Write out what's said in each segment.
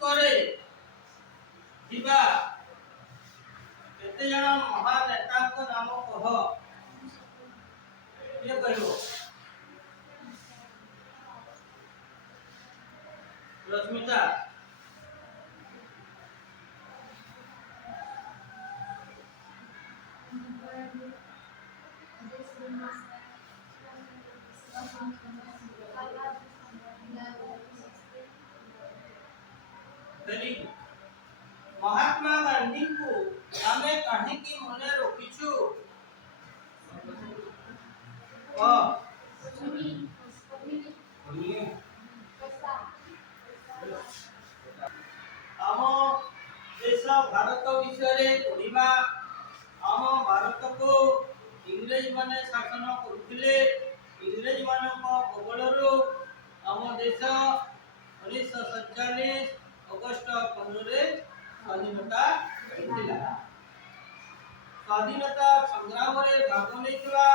ଉପରେ ଥିବା କେତେ ଜଣ ମହାନେତାଙ୍କ ନାମ କହ। କିଏ କହିବ? ରଶ୍ମିତା। महात्मा गांधी को आमे काहींकी मने रखिछु? आम देश भारत विषय पढ़ा। आम भारत को इंग्रेज माने शासन करुले। इंग्रेज मानक कबलरू आम देश 1947 अगस्ट 15 स्वाधीनता होइतिला। स्वाधीनता संग्राम रे भाग लेथिबा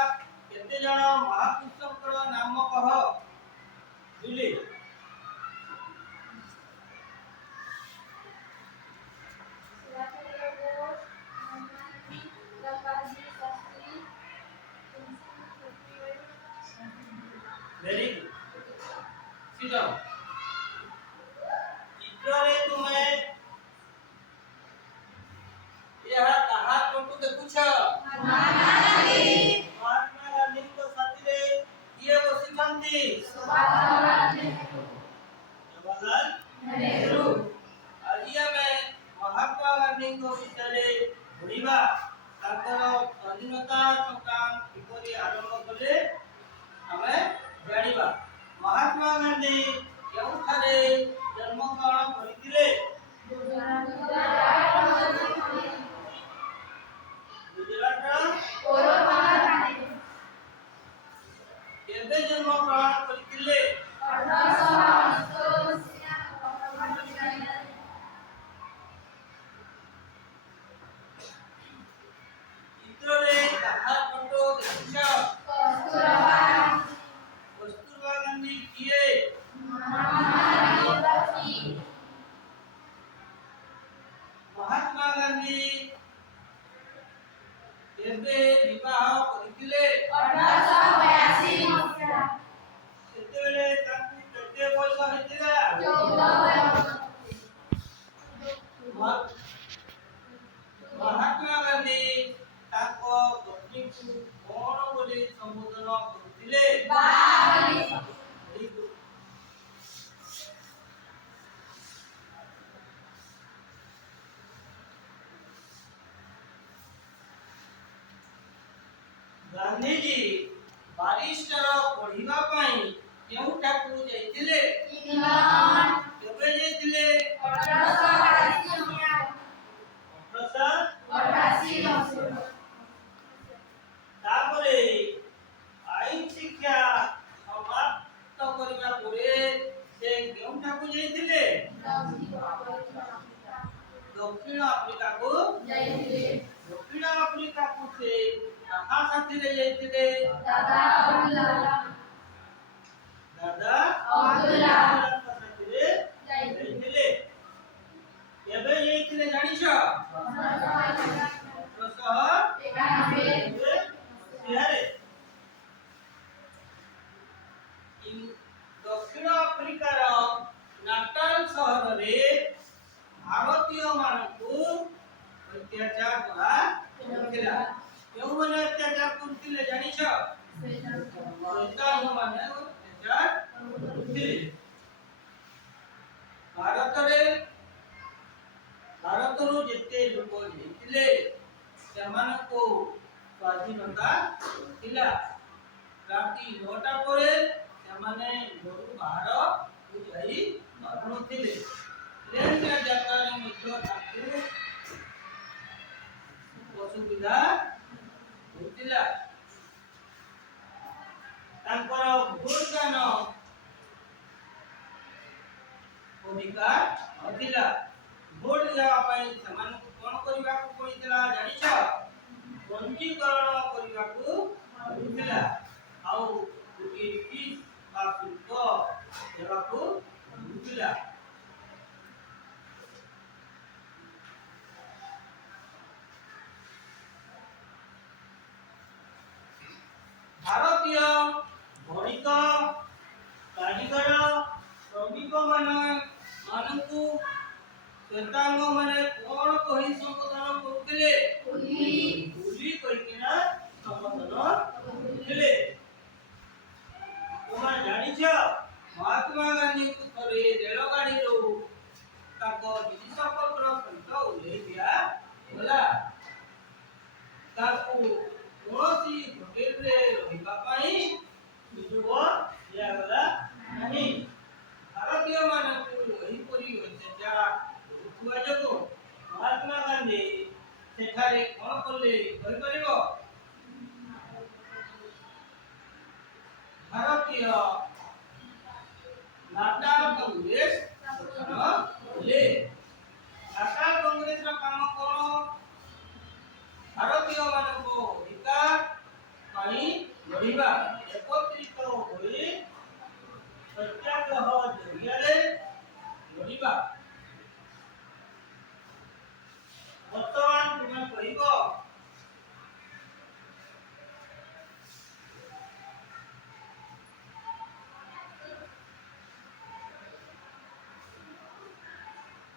केते जण महापुरुषकर नाम कह। बुझली? Very good. Sit down. चित्रे तुम्हें यह कहा फोटो देखुछ? महात्मा गांधी को साथी रे किए बसिथंती? जवाहरलाल नेहरू। आज हमें महात्मा गांधी को विषय पढ़िबा। ताकर स्वाधीनता संग्राम किपरि आरंभ कले हमें जानिबा। महात्मा गांधी केउठारे जन्म ग्रहण करिथिले? गुजरात केबे जन्म ग्रहण करिथिले? चित्रे कहा फोटो देखुछ? कस्तूरबा गांधी किए? महात्मा गांधी केबे विवाह करिथिले? सेतेबेले ताकू केते बयस होइतिला? 14 महात्मा गांधी ताको पत्नी को कोन बोली संबोधन करुथिले? गांधी जी बारिस्टर पढ़िबा पई केउठाकू जाइतिले? इंग्लैंड। केबे जाइतिले? 1888। तापरे आईन शिक्षा समाप्त करिबा परे से केउठाकू जाइतिले? दक्षिण अफ्रीका को जाइतिले। दक्षिण अफ्रीका को से कहा साथी रे जाइतिले? दादा अब्दुल्ला साथी रे जाइतिले। केबे जाइतिले जानिछ? 1991। दक्षिण अफ्रिकार नाटाल शहर रे भारतीय मानकु अत्याचार करा होतिला। केउ माने अत्याचार करथिले जानिछ? शैतान माने अत्याचार करथिले। भारतरू जेते लोक जेतिले सेमानको स्वाधीनता थिला। राती 9टा परे सेमाने घरु बाहर जाई पारुनथिले। ट्रेन यात्रा रे मध्य ताकू असुविधा होतिला। तांकर भोटदान अधिकार नथिला। भोट देवा पई समानको कोन करिबा को पड़ितला जानिछ? पंजीकरण करिबा को पड़ितला। आउ गोटे फीस बा शुल्क देवा को पड़ितला। ଭାରତୀୟ ବଣିକ କାରିଗର ଶ୍ରମିକ ମାନଙ୍କୁ ଶ୍ଵେତାଙ୍ଗ ମାନେ କଣ କହି ସମ୍ବୋଧନ କରୁଥିଲେ? କୁଲି କହିକିନା ସମ୍ବୋଧନ କରୁଥିଲେ। ତୁମେ ଜାଣିଛ ମହାତ୍ମା ଗାନ୍ଧୀଙ୍କୁ ଥରେ ରେଳଗାଡ଼ିରୁ ତାଙ୍କ ଜିନିଷପତ୍ର ସହିତ ଓହ୍ଲେଇ ଦିଆଗଲା। ତାଙ୍କୁ କୌଣସି ହୋଟେଲରେ ରହିବା ପାଇଁ ସୁଯୋଗ ଦିଆଗଲା ନାହିଁ। ଭାରତୀୟମାନଙ୍କୁ ଏହିପରି ଅତ୍ୟାଚାର ହେଉଥିବା ଯୋଗୁଁ ମହାତ୍ମା ଗାନ୍ଧୀ ସେଠାରେ କ'ଣ କଲେ କହିପାରିବ? ଭାରତୀୟ ନାଟାଲ କଂଗ୍ରେସ ଗଠନ କଲେ। ନାଟାଲ କଂଗ୍ରେସର କାମ କ'ଣ? ଭାରତୀୟମାନଙ୍କ ଅଧିକାର ପାଇଁ ଲଢ଼ିବା। ଏକତ୍ରିତ ହୋଇ ସତ୍ୟାଗ୍ରହ ଜରିଆରେ ଲଢ଼ିବା। ବର୍ତ୍ତମାନ ତୁମେ କହିବ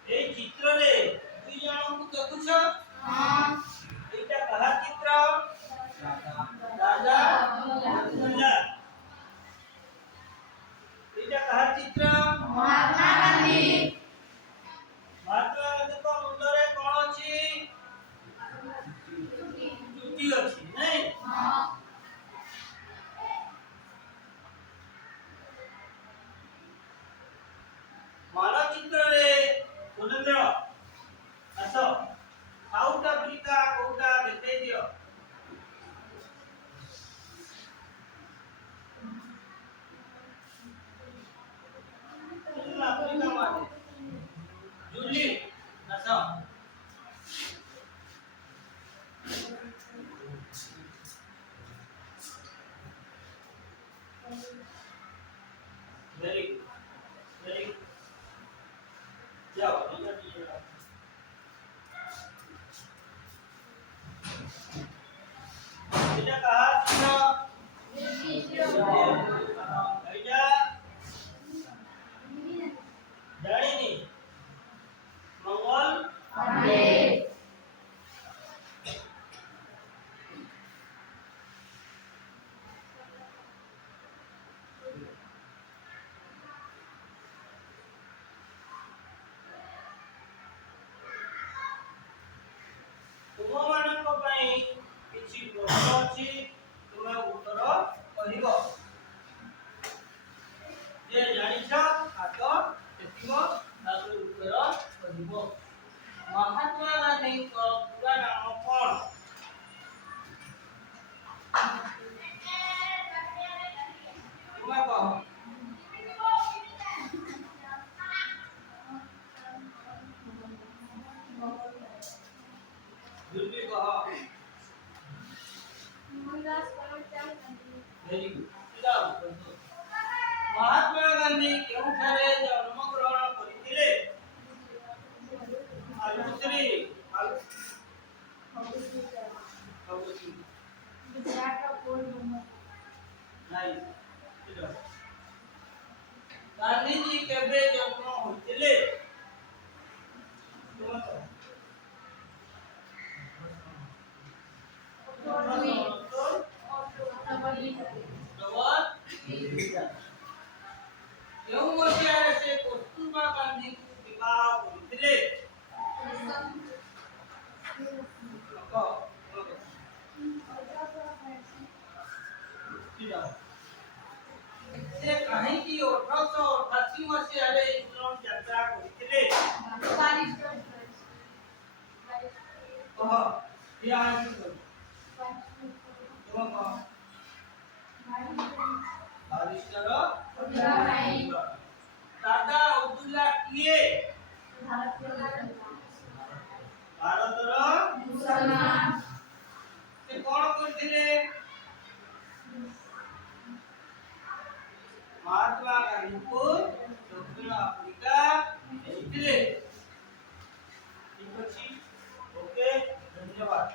এই চিত্ରରେ ଦୁଇ ଜଣଙ୍କୁ ଦେଖୁଛ? এইটা কাহার চিত্র? রাজা রামমোহন। এইটা কাহার চিত্র? মহাত্মা গান্ধী। মহাত্মা গান্ধীଙ୍କ ମୁଣ୍ଡରେ କ'ଣ ଅଛି? ଚୁଟି ଅଛି, ନାଇଁ? ମାନଚିତ୍ରରେ ସୁରେନ୍ଦ୍ର ଆସ, ସାଉଥ ଆଫ୍ରିକା କୋଉଟା ଦେଖେଇ ଦିଅ। ଆଫ୍ରିକା ମାନେ ଜୁଲି ଆସ। very good very good जाओ এটা কাহার চিত্র? এইটা জানিনি মঙ্গল পান্ডে। ତୁମମାନଙ୍କ ପାଇଁ କିଛି ପ୍ରଶ୍ନ ଅଛି, ତୁମେ ଉତ୍ତର କହିବ। ଯେ ଜାଣିଛ ଆଗ ଦେଖିବ, ତାପରେ ଉତ୍ତର କହିବ। ମହାତ୍ମା ଗାନ୍ଧୀଙ୍କ ପୁରା ନାମ କ'ଣ? ତୁମେ କହ। जल्दी कहो। Very good. महात्मा गांधी केउठारे जन्म ग्रहण करिथिले? आलुश्री गुजरात का कोन नाइस। गांधी जी केबे जन्म होइथिले? କେଉଁ ମସିହାରେ ସେ କସ୍ତୁରବା ଗାନ୍ଧୀଙ୍କୁ ବିବାହ କରିଥିଲେ? ସେ କାହିଁକି 1888 ମସିହାରେ ଇଂଲଣ୍ଡ ଯାତ୍ରା କରିଥିଲେ? କହ। बारिस्टर दादा अब्दुल्ला किए? भारतर मुसलमान। से कोन करथिले? महात्मा गांधी को दक्षिण अफ्रीका भेजिथिले। ठीक अछि, ओके, धन्यवाद।